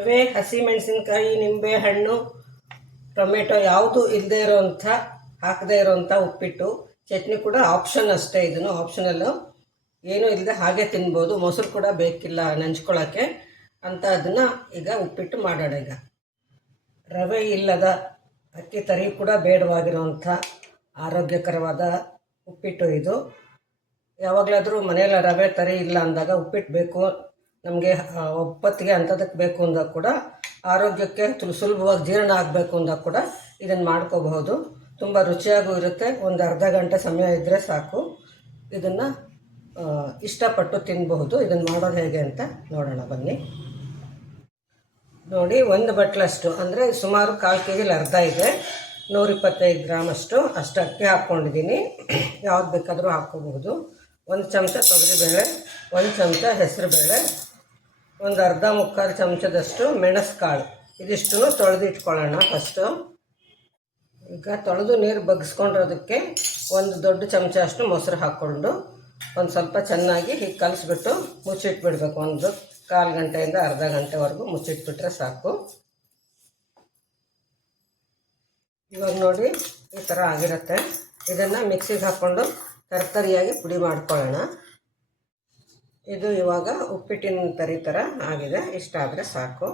ರವೆ ಹಸಿಮೆಣಸಿನ್ಕಾಯಿ ನಿಂಬೆ ಹಣ್ಣು, ಟೊಮೆಟೊ ಯಾವುದು ಇಲ್ಲದೆ ಇರೋವಂಥ ಹಾಕದೇ ಇರೋವಂಥ ಉಪ್ಪಿಟ್ಟು. ಚಟ್ನಿ ಕೂಡ ಆಪ್ಷನ್ ಅಷ್ಟೇ ಇದನ್ನು ಆಪ್ಷನಲ್ಲು ಏನೂ ಇಲ್ಲದೆ ಹಾಗೆ ತಿನ್ಬೋದು, ಮೊಸರು ಕೂಡ ಬೇಕಿಲ್ಲ ನೆಂಚ್ಕೊಳ್ಳೋಕ್ಕೆ ಅಂತ ಅದನ್ನು ಈಗ ಉಪ್ಪಿಟ್ಟು ಮಾಡೋಣ ಈಗ. ರವೆ ಇಲ್ಲದ ಅಕ್ಕಿ ತರಿ ಕೂಡ ಬೇಡವಾಗಿರುವಂಥ ಆರೋಗ್ಯಕರವಾದ ಉಪ್ಪಿಟ್ಟು ಇದು. ಯಾವಾಗಲಾದರೂ ಮನೆಯಲ್ಲಿ ರವೆ ತರಿ ಇಲ್ಲ ಅಂದಾಗ ಉಪ್ಪಿಟ್ಟು ಬೇಕು ನಮಗೆ ಒಪ್ಪತ್ತಿಗೆ ಅಂಥದಕ್ಕೆ ಬೇಕು ಅಂದಾಗ ಕೂಡ, ಆರೋಗ್ಯಕ್ಕೆ ತುಲ್ ಸುಲಭವಾಗಿ ಜೀರ್ಣ ಆಗಬೇಕು ಅಂದಾಗ ಕೂಡ ಇದನ್ನು ಮಾಡ್ಕೋಬಹುದು. ತುಂಬ ರುಚಿಯಾಗೂ ಇರುತ್ತೆ. ಒಂದು ಅರ್ಧ ಗಂಟೆ ಸಮಯ ಇದ್ದರೆ ಸಾಕು. ಇದನ್ನು ಇಷ್ಟಪಟ್ಟು ತಿನ್ನಬಹುದು ಇದನ್ನು ಮಾಡೋದು ಹೇಗೆ ಅಂತ ನೋಡೋಣ, ಬನ್ನಿ. ನೋಡಿ, ಒಂದು ಬಟ್ಲಷ್ಟು, ಅಂದರೆ ಸುಮಾರು ಕಾಲು ಕೆ ಜಿಲಿ ಅರ್ಧ ಇದೆ. ನೂರಿಪ್ಪತ್ತೈದು ಗ್ರಾಮಷ್ಟು. ಅಷ್ಟು ಅಕ್ಕಿ ಹಾಕ್ಕೊಂಡಿದ್ದೀನಿ. ಯಾವ್ದು ಬೇಕಾದರೂ ಹಾಕ್ಕೋಬಹುದು. ಒಂದು ಚಮಚ ತೊಗರಿಬೇಳೆ, ಒಂದು ಚಮಚ ಹೆಸರುಬೇಳೆ ಒಂದು ಅರ್ಧ ಮುಕ್ಕಾಲು ಚಮಚದಷ್ಟು ಮೆಣಸು ಕಾಳು ಇದಿಷ್ಟು ತೊಳೆದಿಟ್ಕೊಳ್ಳೋಣ ಫಸ್ಟು ಈಗ ತೊಳೆದು ನೀರು ಬಗ್ಸ್ಕೊಂಡಿರೋದಕ್ಕೆ ಒಂದು ದೊಡ್ಡ ಚಮಚ ಅಷ್ಟು ಮೊಸರು ಹಾಕ್ಕೊಂಡು ಒಂದು ಸ್ವಲ್ಪ ಚೆನ್ನಾಗಿ ಹೀಗೆ ಕಲಿಸ್ಬಿಟ್ಟು ಮುಚ್ಚಿಟ್ಬಿಡ್ಬೇಕು. ಒಂದು ಕಾಲು ಗಂಟೆಯಿಂದ ಅರ್ಧ ಗಂಟೆವರೆಗೂ ಮುಚ್ಚಿಟ್ಬಿಟ್ರೆ ಸಾಕು. ಇವಾಗ ನೋಡಿ ಈ ಥರ ಆಗಿರುತ್ತೆ. ಇದನ್ನು ಮಿಕ್ಸಿಗೆ ಹಾಕ್ಕೊಂಡು ತರ್ತರಿಯಾಗಿ ಪುಡಿ ಮಾಡ್ಕೊಳ್ಳೋಣ. ಇದು ಇವಾಗ ಉಪ್ಪಿಟ್ಟಿನ ತರಿ ಥರ ಆಗಿದೆ. ಇಷ್ಟ ಆದರೆ ಸಾಕು.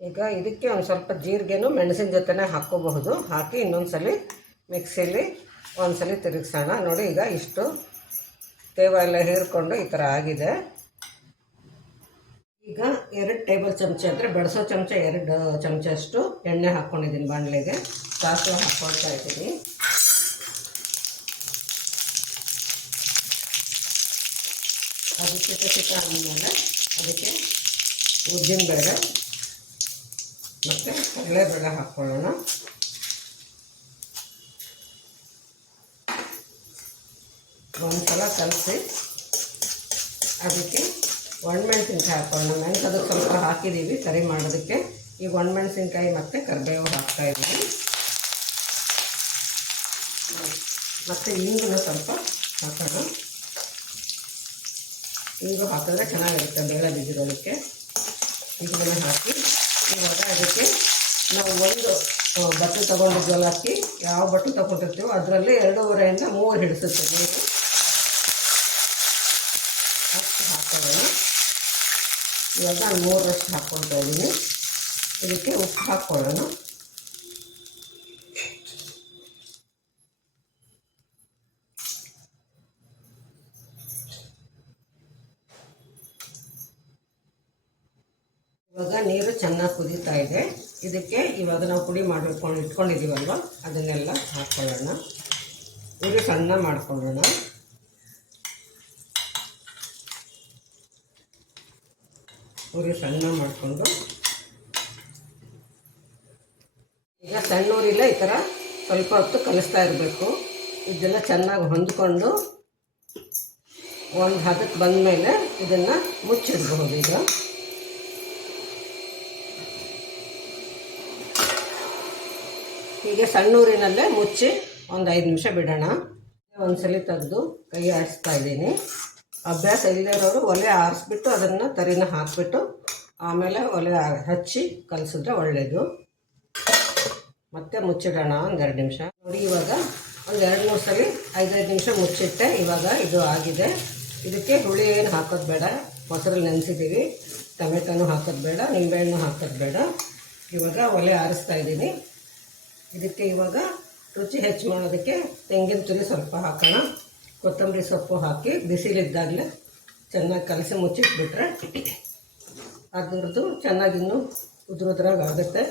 ಈಗ ಇದಕ್ಕೆ ಒಂದು ಸ್ವಲ್ಪ ಜೀರಿಗೆನೂ ಮೆಣಸಿನ ಜೊತೆನೇ ಹಾಕ್ಕೋಬಹುದು. ಹಾಕಿ ಇನ್ನೊಂದು ಸಲ ಮಿಕ್ಸಿಲಿ ಒಂದು ಸಲ ತಿರುಗಿಸೋಣ. ನೋಡಿ, ಈಗ ಇಷ್ಟು ತೇವ ಎಲ್ಲ ಹೀರ್ಕೊಂಡು ಈ ಥರ ಆಗಿದೆ. ಈಗ ಎರಡು ಟೇಬಲ್ ಚಮಚ ಅಂದರೆ ಬೆಳೆಸೋ ಚಮಚ ಎರಡು ಚಮಚ ಅಷ್ಟು ಎಣ್ಣೆ ಹಾಕ್ಕೊಂಡಿದ್ದೀನಿ ಬಾಣಲೆಗೆ. ಸಾಸಿವೆ ಹಾಕ್ಕೊಳ್ತಾ ಇದ್ದೀನಿ. ಅದು ಚಿಕ್ಕ ಚಿಕ್ಕ ಆದಮೇಲೆ ಅದಕ್ಕೆ ಉದ್ದಿನಬೇಳೆ ಮತ್ತು ಕಡಲೆಬೇಳೆ ಹಾಕ್ಕೊಳ್ಳೋಣ ಒಂದು ಸಲ ಕಲಸಿ ಅದಕ್ಕೆ ಒಣಮೆಣಸಿನ್ಕಾಯಿ ಹಾಕ್ಕೊಳ್ಳೋಣ ಮೆಣಸು ಸ್ವಲ್ಪ ಹಾಕಿದ್ದೀವಿ ಕರಿ ಮಾಡೋದಕ್ಕೆ. ಈಗ ಒಣಮೆಣಸಿನ್ಕಾಯಿ ಮತ್ತು ಕರಿಬೇವು ಹಾಕ್ತಾ ಇದ್ದೀವಿ. ಮತ್ತು ಇಂಗನ್ನು ಸ್ವಲ್ಪ ಹಾಕೋಣ. ಇಂಗು ಹಾಕಿದ್ರೆ ಚೆನ್ನಾಗಿರುತ್ತೆ ಬೇಳೆ ಬಿದ್ದಿರೋದಕ್ಕೆ ಇದನ್ನು ಹಾಕಿ ಇವಾಗ ಅದಕ್ಕೆ ನಾವು ಒಂದು ಬಟ್ಟೆ ತೊಗೊಂಡಿದ್ವಲ್ಲ ಹಾಕಿ ಯಾವ ಬಟ್ಟೆ ತೊಗೊಂಡಿರ್ತೀವೋ ಅದರಲ್ಲಿ ಎರಡೂವರೆಯಿಂದ ಮೂರು ಹಿಡಿಸುತ್ತೆ ನೀರು. ಅಷ್ಟು ಹಾಕೋಣ. ಇವಾಗ ನಾನು ಮೂರರಷ್ಟು ಹಾಕ್ಕೊಳ್ತಾ ಇದ್ದೀನಿ. ಇದಕ್ಕೆ ಉಪ್ಪು ಹಾಕ್ಕೊಳ್ಳೋಣ. ಇವಾಗ ನೀರು ಚೆನ್ನಾಗಿ ಕುದೀತಾ ಇದೆ. ಇದಕ್ಕೆ ಇವಾಗ ನಾವು ಪುಡಿ ಮಾಡಿಕೊಂಡು ಇಟ್ಕೊಂಡಿದ್ದೀವಲ್ವ? ಅದನ್ನೆಲ್ಲ ಹಾಕ್ಕೊಳ್ಳೋಣ ಇದು ಸಣ್ಣ ಮಾಡ್ಕೊಳ್ಳೋಣ. ಉರಿ ಸಣ್ಣ ಮಾಡಿಕೊಂಡು. ಈಗ ಸಣ್ಣ ಊರಿಲ್ಲ ಈ ಥರ ಸ್ವಲ್ಪ ಹೊತ್ತು ಕಲಿಸ್ತಾ ಇರಬೇಕು. ಇದೆಲ್ಲ ಚೆನ್ನಾಗಿ ಹೊಂದ್ಕೊಂಡು ಒಂದು ಹದಕ್ಕೆ ಬಂದಮೇಲೆ ಇದನ್ನು ಮುಚ್ಚಿಡಬಹುದು ಈಗ. ಹೀಗೆ ಸಣ್ಣೂರಿನಲ್ಲೇ ಮುಚ್ಚಿ ಒಂದು ಐದು ನಿಮಿಷ ಬಿಡೋಣ. ಒಂದ್ಸಲಿ ತೆಗೆದು ಕೈ ಆರಿಸ್ತಾ ಇದ್ದೀನಿ. ಅಭ್ಯಾಸ ಇಲ್ಲದೇ ಇರೋರು ಒಲೆ ಆರಿಸ್ಬಿಟ್ಟು ಅದನ್ನು ತರಿನ ಹಾಕಿಬಿಟ್ಟು ಆಮೇಲೆ ಒಲೆ ಹಚ್ಚಿ ಕಲಸಿದ್ರೆ ಒಳ್ಳೆಯದು ಮತ್ತೆ ಮುಚ್ಚಿಡೋಣ ಒಂದೆರಡು ನಿಮಿಷ. ನೋಡಿ ಇವಾಗ ಒಂದು ಎರಡು ಮೂರು ಸಲ ಐದೈದು ನಿಮಿಷ ಮುಚ್ಚಿಟ್ಟೆ. ಇವಾಗ ಇದು ಆಗಿದೆ. ಇದಕ್ಕೆ ಹುಳಿ ಏನು ಹಾಕೋದು ಬೇಡ. ಮೊಸರಲ್ಲಿ ನೆನೆಸಿದ್ದೀವಿ ಟೊಮೆಟೊನೂ ಹಾಕೋದು ಬೇಡ. ನಿಂಬೆಹಣ್ಣು ಹಾಕೋದು ಬೇಡ. ಇವಾಗ ಒಲೆ ಆರಿಸ್ತಾ ಇದ್ದೀನಿ. ಇದಕ್ಕೆ ಇವಾಗ ರುಚಿ ಹೆಚ್ಚು ಮಾಡೋದಕ್ಕೆ ತೆಂಗಿನ ತುರಿ ಸ್ವಲ್ಪ ಹಾಕೋಣ. ಕೊತ್ತಂಬರಿ ಸೊಪ್ಪು ಹಾಕಿ ಬಿಸಿಲಿದ್ದಾಗಲೇ ಚೆನ್ನಾಗಿ ಕಲಸಿ ಮುಚ್ಚಿಟ್ಬಿಟ್ರೆ ಅದ್ರದ್ದು ಚೆನ್ನಾಗಿ ಇನ್ನೂ ಉದುರುದ್ರಾಗ ಆಗುತ್ತೆ.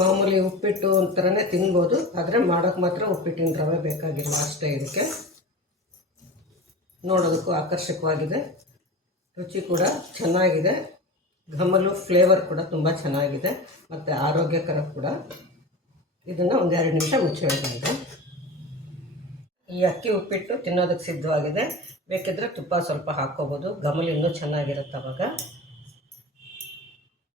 ಮಾಮೂಲಿ ಉಪ್ಪಿಟ್ಟು ಒಂಥರನೇ ತಿನ್ಬೋದು, ಆದರೆ ಮಾಡೋಕ್ಕೆ ಮಾತ್ರ ಉಪ್ಪಿಟ್ಟಿನ ರವೆ ಬೇಕಾಗಿಲ್ಲ ಅಷ್ಟೇ ಇದಕ್ಕೆ. ನೋಡೋದಕ್ಕೂ ಆಕರ್ಷಕವಾಗಿದೆ. ರುಚಿ ಕೂಡ ಚೆನ್ನಾಗಿದೆ. ಘಮಲು ಫ್ಲೇವರ್ ಕೂಡ ತುಂಬ ಚೆನ್ನಾಗಿದೆ ಮತ್ತು ಆರೋಗ್ಯಕರ ಕೂಡ. ಇದನ್ನು ಒಂದೆರಡು ನಿಮಿಷ ಮುಚ್ಚಿಡಬೇಕು ಈ ಅಕ್ಕಿ ಉಪ್ಪಿಟ್ಟು ತಿನ್ನೋದಕ್ಕೆ ಸಿದ್ಧವಾಗಿದೆ. ಬೇಕಿದ್ರೆ ತುಪ್ಪ ಸ್ವಲ್ಪ ಹಾಕ್ಕೋಬೋದು ಘಮಲು ಇನ್ನೂ ಚೆನ್ನಾಗಿರುತ್ತೆ ಅವಾಗ.